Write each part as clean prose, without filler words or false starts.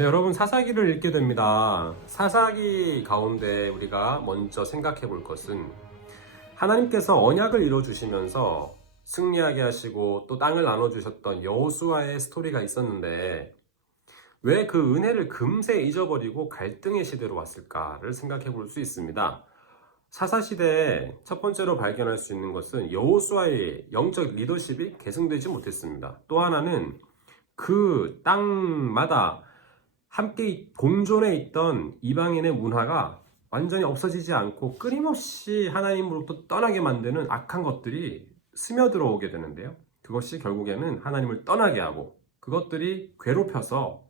네, 여러분 사사기를 읽게 됩니다. 사사기 가운데 우리가 먼저 생각해 볼 것은 하나님께서 언약을 이루어주시면서 승리하게 하시고 또 땅을 나눠주셨던 여호수아의 스토리가 있었는데 왜 그 은혜를 금세 잊어버리고 갈등의 시대로 왔을까를 생각해 볼 수 있습니다. 사사시대에 첫 번째로 발견할 수 있는 것은 여호수아의 영적 리더십이 계승되지 못했습니다. 또 하나는 그 땅마다 함께 공존해 있던 이방인의 문화가 완전히 없어지지 않고 끊임없이 하나님으로부터 떠나게 만드는 악한 것들이 스며들어오게 되는데요. 그것이 결국에는 하나님을 떠나게 하고 그것들이 괴롭혀서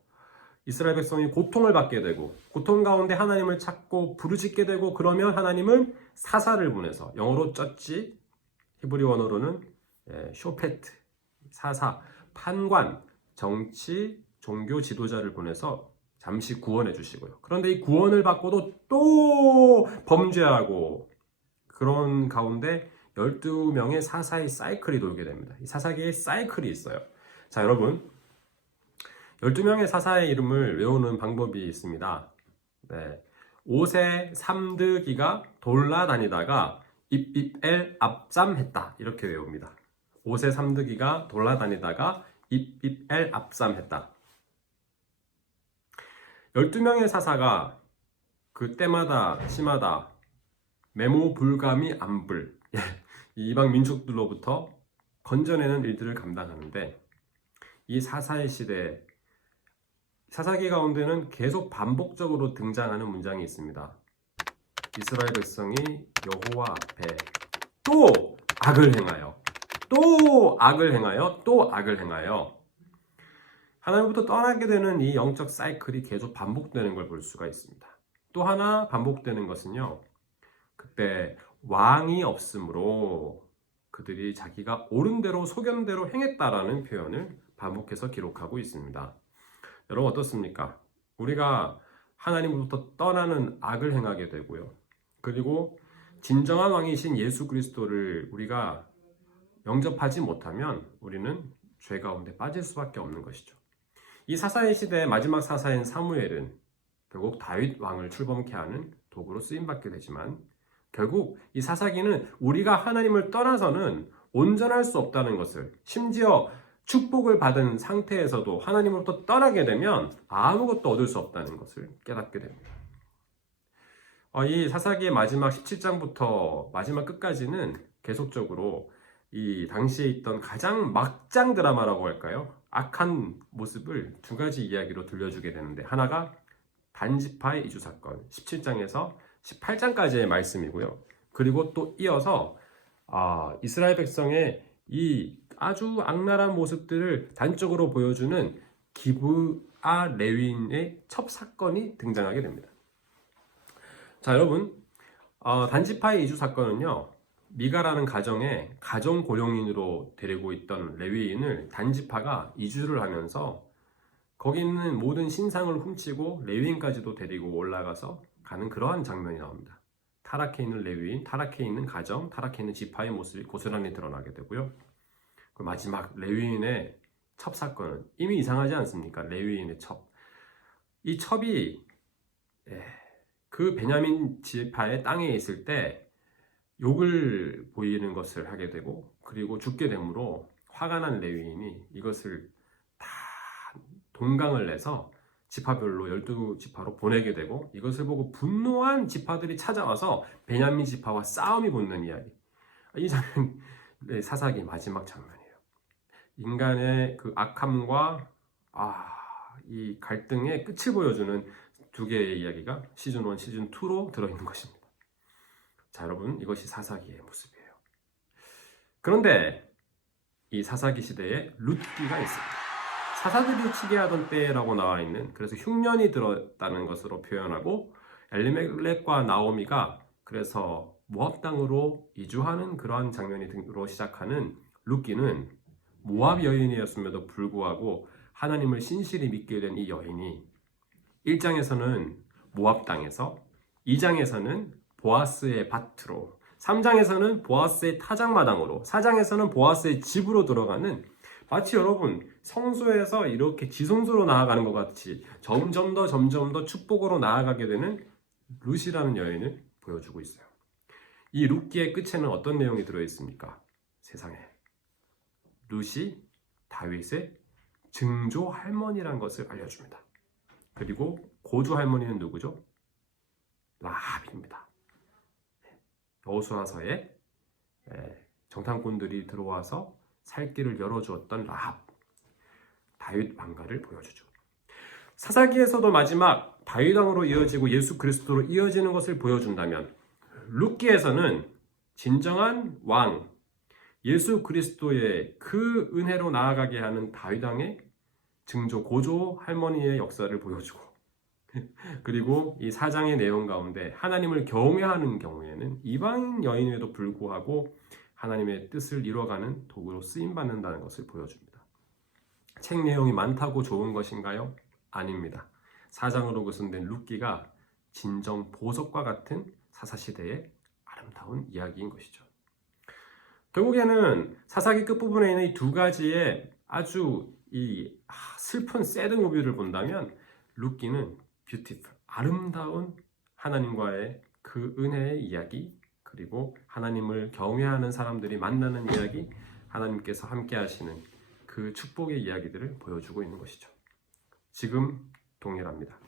이스라엘 백성이 고통을 받게 되고 고통 가운데 하나님을 찾고 부르짖게 되고 그러면 하나님은 사사를 보내서 영어로 쩌지 히브리 원어로는 쇼페트, 사사, 판관, 정치, 종교 지도자를 보내서 잠시 구원해 주시고요. 그런데 이 구원을 받고도 또 범죄하고 그런 가운데 12명의 사사의 사이클이 돌게 됩니다. 이 사사기의 사이클이 있어요. 자, 여러분 12명의 사사의 이름을 외우는 방법이 있습니다. 네. 5세 삼드기가 돌아다니다가 입입엘 압잠했다 이렇게 외웁니다. 5세 삼드기가 돌아다니다가 입입엘 압잠했다. 12명의 사사가 그때마다 시마다 메모 불감이 안불 이방 민족들로부터 건져내는 일들을 감당하는데 이 사사의 시대에 사사기 가운데는 계속 반복적으로 등장하는 문장이 있습니다. 이스라엘 백성이 여호와 앞에 또 악을 행하여 또 악을 행하여 또 악을 행하여 하나님부터 떠나게 되는 이 영적 사이클이 계속 반복되는 걸 볼 수가 있습니다. 또 하나 반복되는 것은요. 그때 왕이 없으므로 그들이 자기가 옳은 대로 소견대로 행했다라는 표현을 반복해서 기록하고 있습니다. 여러분 어떻습니까? 우리가 하나님으로부터 떠나는 악을 행하게 되고요. 그리고 진정한 왕이신 예수 그리스도를 우리가 영접하지 못하면 우리는 죄 가운데 빠질 수밖에 없는 것이죠. 이 사사의 시대의 마지막 사사인 사무엘은 결국 다윗 왕을 출범케 하는 도구로 쓰임받게 되지만 결국 이 사사기는 우리가 하나님을 떠나서는 온전할 수 없다는 것을 심지어 축복을 받은 상태에서도 하나님으로부터 떠나게 되면 아무것도 얻을 수 없다는 것을 깨닫게 됩니다. 이 사사기의 마지막 17장부터 마지막 끝까지는 계속적으로 이 당시에 있던 가장 막장 드라마라고 할까요? 악한 모습을 두 가지 이야기로 들려주게 되는데 하나가 단지파의 이주 사건 17장에서 18장까지의 말씀이고요. 그리고 또 이어서 이스라엘 백성의 이 아주 악랄한 모습들을 단적으로 보여주는 기브아 레위인의 첩사건이 등장하게 됩니다. 자, 여러분 단지파의 이주 사건은요. 미가라는 가정에 가정 고용인으로 데리고 있던 레위인을 단지파가 이주를 하면서 거기 있는 모든 신상을 훔치고 레위인까지도 데리고 올라가서 가는 그러한 장면이 나옵니다. 타락해 있는 레위인, 타락해 있는 가정, 타락해 있는 지파의 모습이 고스란히 드러나게 되고요. 그 마지막 레위인의 첩 사건은 이미 이상하지 않습니까? 레위인의 첩. 이 첩이 그 베냐민 지파의 땅에 있을 때 욕을 보이는 것을 하게 되고 그리고 죽게 되므로 화가 난 레위인이 이것을 다 동강을 내서 지파별로 12지파로 보내게 되고 이것을 보고 분노한 지파들이 찾아와서 베냐민 지파와 싸움이 붙는 이야기. 이 장면 사사기 마지막 장면이에요. 인간의 그 악함과 이 갈등의 끝을 보여주는 두 개의 이야기가 시즌 1, 시즌 2로 들어있는 것입니다. 자, 여러분 이것이 사사기의 모습이에요. 그런데 이 사사기 시대에 룻기가 있습니다. 사사들이 치게 하던 때라고 나와 있는 그래서 흉년이 들었다는 것으로 표현하고 엘리멜렉과 나오미가 그래서 모압 땅으로 이주하는 그러한 장면이 등으로 시작하는 룻기는 모압 여인이었음에도 불구하고 하나님을 신실히 믿게 된 이 여인이 1장에서는 모압 땅에서 2장에서는 보아스의 밭으로 3장에서는 보아스의 타작마당으로 4장에서는 보아스의 집으로 들어가는 마치 여러분 성소에서 이렇게 지성소로 나아가는 것 같이 점점 더 축복으로 나아가게 되는 룻이라는 여인을 보여주고 있어요. 이 룻기의 끝에는 어떤 내용이 들어있습니까? 세상에 룻이 다윗의 증조 할머니란 것을 알려줍니다. 그리고 고조 할머니는 누구죠? 라합입니다. 여호수아서에 정탐꾼들이 들어와서 살 길을 열어주었던 라합, 다윗 왕가를 보여주죠. 사사기에서도 마지막 다윗 왕으로 이어지고 예수 그리스도로 이어지는 것을 보여준다면 룻기에서는 진정한 왕 예수 그리스도의 그 은혜로 나아가게 하는 다윗 왕의 증조 고조 할머니의 역사를 보여주고 그리고 이 4장의 내용 가운데 하나님을 경외하는 경우에는 이방 여인에도 불구하고 하나님의 뜻을 이뤄가는 도구로 쓰임받는다는 것을 보여줍니다. 책 내용이 많다고 좋은 것인가요? 아닙니다. 4장으로 구성된 룻기가 진정 보석과 같은 사사시대의 아름다운 이야기인 것이죠. 결국에는 사사기 끝부분에 있는 이 두 가지의 아주 슬픈 새드 무비를 본다면 룻기는 뷰티풀, 아름다운 하나님과의 그 은혜의 이야기, 그리고 하나님을 경외하는 사람들이 만나는 이야기, 하나님께서 함께 하시는 그 축복의 이야기들을 보여주고 있는 것이죠. 지금 동일합니다.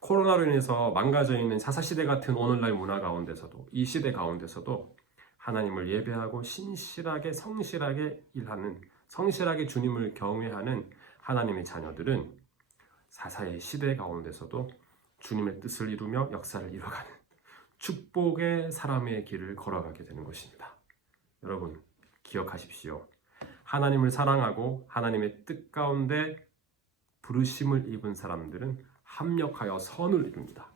코로나로 인해서 망가져 있는 사사시대 같은 오늘날 문화 가운데서도, 이 시대 가운데서도 하나님을 예배하고 신실하게 성실하게 일하는, 성실하게 주님을 경외하는 하나님의 자녀들은 사사의 시대 가운데서도 주님의 뜻을 이루며 역사를 이뤄가는 축복의 사람의 길을 걸어가게 되는 것입니다. 여러분 기억하십시오. 하나님을 사랑하고 하나님의 뜻 가운데 부르심을 입은 사람들은 합력하여 선을 이룹니다.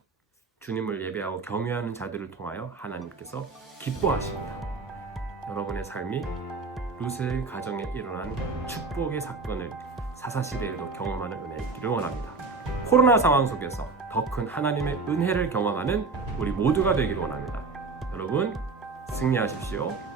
주님을 예배하고 경외하는 자들을 통하여 하나님께서 기뻐하십니다. 여러분의 삶이 룻의 가정에 일어난 축복의 사건을 사사시대에도 경험하는 은혜 있기를 원합니다. 코로나 상황 속에서 더 큰 하나님의 은혜를 경험하는 우리 모두가 되기를 원합니다. 여러분 승리하십시오.